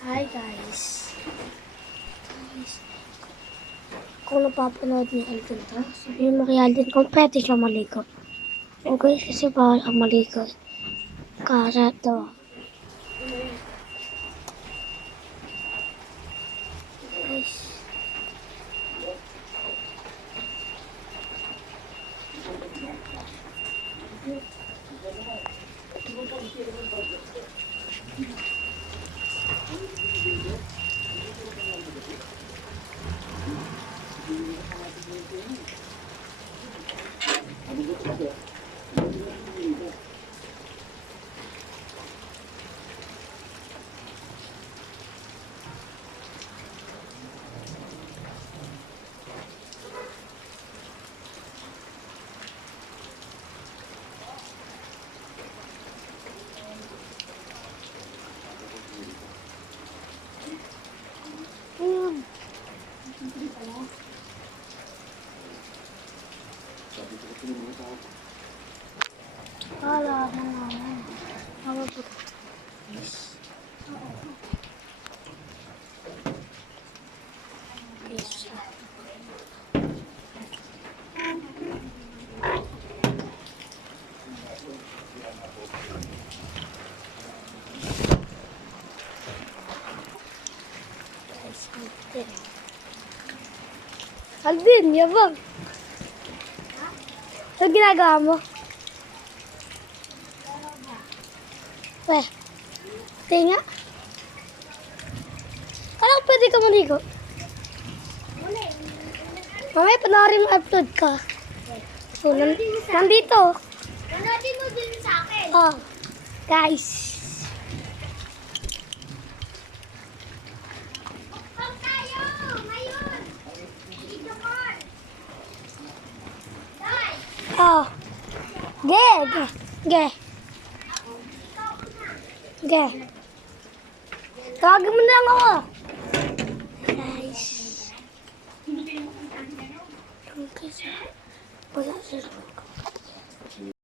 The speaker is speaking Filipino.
Hi guys. Kung napapanood ni Alden to, sabihin mo kay Alden kung pwede siya maligo. Okay, kasi bawal ang maligo. Kara to. Guys. Ayun. Wala na naman. Ako po. Yes. Yes. Alden, yabang. Ano ginagawa mo? Weh, tinga. Alam, pwede ka maligo. Mamaya panoorin mo upload ka. So, nandito. Panoodin mo din sa akin. Oh, guys. Huwag tayo! Ngayon! Dito ko! Dai! Oh. Ge. Tawagin mo na lang ako. Guys. Wala sila.